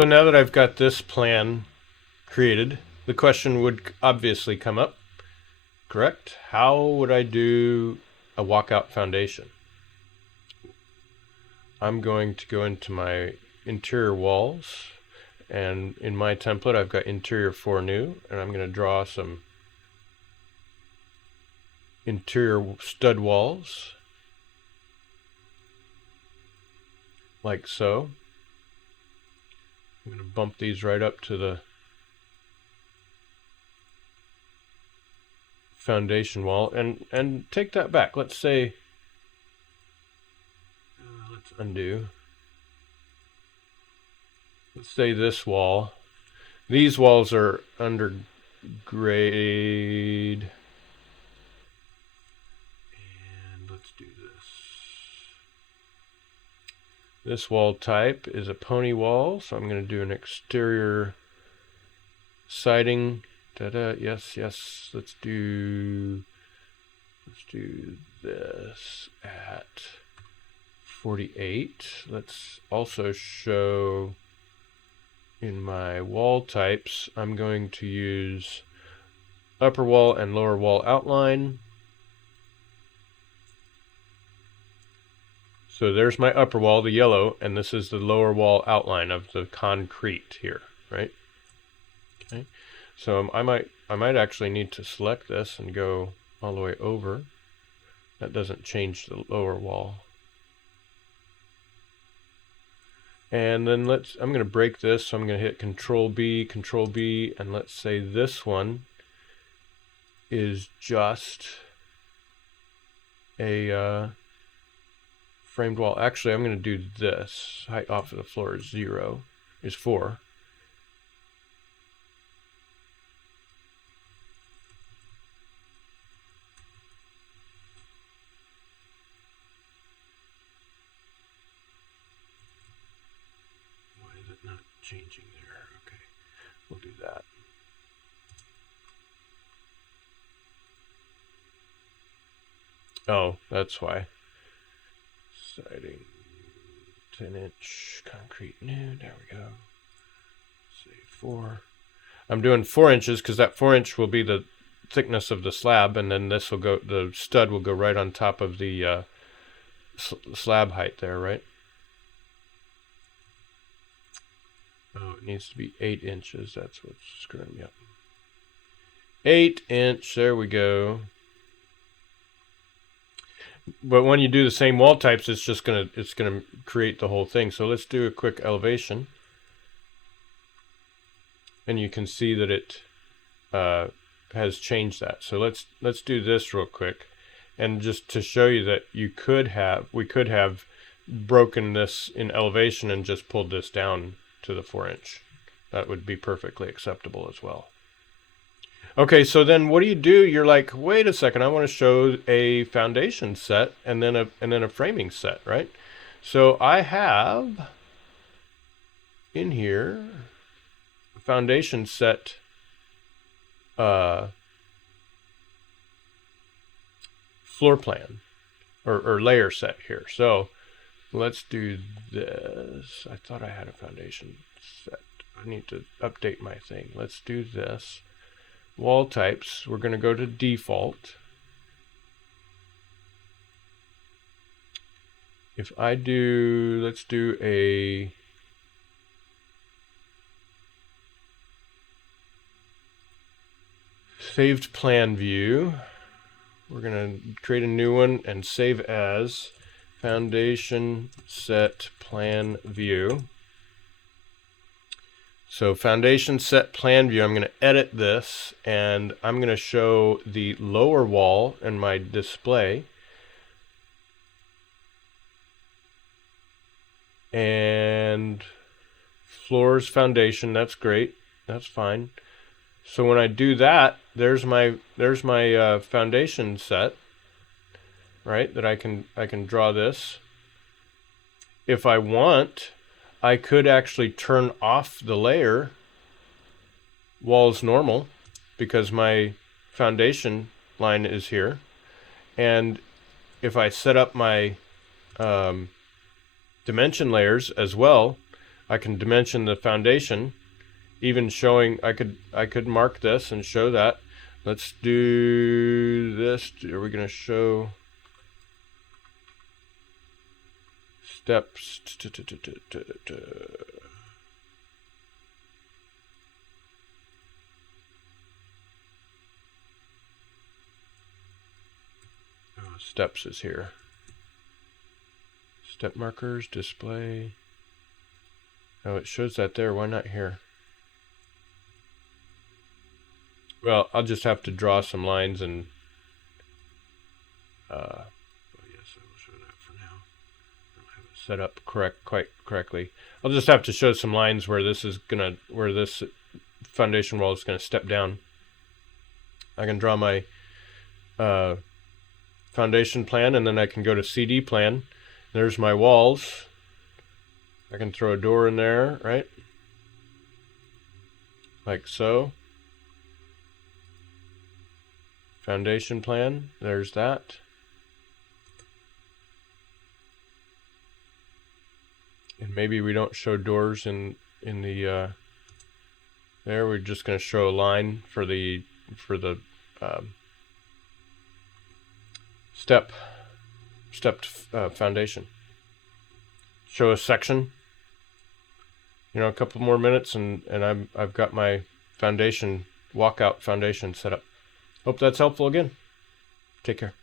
So now that I've got this plan created, the question would obviously come up, correct? How would I do a walkout foundation? I'm going to go into my interior walls, and in my template I've got interior for new, and I'm going to draw some interior stud walls like so. I'm going to bump these right up to the foundation wall and take that back. Let's say let's undo. Let's say this wall. These walls are under grade. And let's do this. This wall type is a pony wall, so I'm going to do an exterior siding. Yes, yes. Let's do this at 48. Let's also show in my wall types, I'm going to use upper wall and lower wall outline. So there's my upper wall, the yellow, and this is the lower wall outline of the concrete here, right? Okay. So I might actually need to select this and go all the way over. That doesn't change the lower wall. And then I'm going to break this, so I'm going to hit Control B, and let's say this one is just a framed wall. Actually, I'm going to do this. Height off of the floor is 4. Not changing there. Okay, we'll do that. Oh, that's why. Siding 10-inch concrete new. There we go. Say 4. I'm doing 4 inches because that 4-inch will be the thickness of the slab, and then this will go. The stud will go right on top of the slab height there, right? Oh, it needs to be 8 inches. That's what's screwing me up. 8-inch. There we go. But when you do the same wall types, it's gonna create the whole thing. So let's do a quick elevation, and you can see that it has changed that. So let's do this real quick, and just to show you that we could have broken this in elevation and just pulled this down to the 4-inch. That would be perfectly acceptable as well. Okay, so then what do? You're like, wait a second, I want to show a foundation set and then a framing set, right? So I have in here a foundation set floor plan or layer set here. So let's do this. I thought I had a foundation set. I need to update my thing. Let's do this. Wall types, we're going to go to default. If I do, let's do a saved plan view. We're going to create a new one and save as foundation set plan view. So foundation set plan view, I'm going to edit this, and I'm going to show the lower wall in my display. And floors foundation, that's great. That's fine. So when I do that, there's my foundation set, right? That I can draw this. If I want, I could actually turn off the layer walls normal because my foundation line is here. And if I set up my dimension layers as well, I can dimension the foundation, even showing, I could mark this and show that. Let's do this. Are we going to show steps? Steps is here. Step markers, display. Oh, it shows that there. Why not here? Well, I'll just have to draw some lines and oh yes, I will show that for now. I don't have it set up quite correctly. I'll just have to show some lines where this foundation wall is gonna step down. I can draw my foundation plan, and then I can go to CD plan. There's my walls. I can throw a door in there, right? Like so. Foundation plan, there's that. And maybe we don't show doors in the there. We're just going to show a line for the stepped foundation. Show a section. You know, a couple more minutes, and I've got my foundation, walkout foundation set up. Hope that's helpful again. Take care.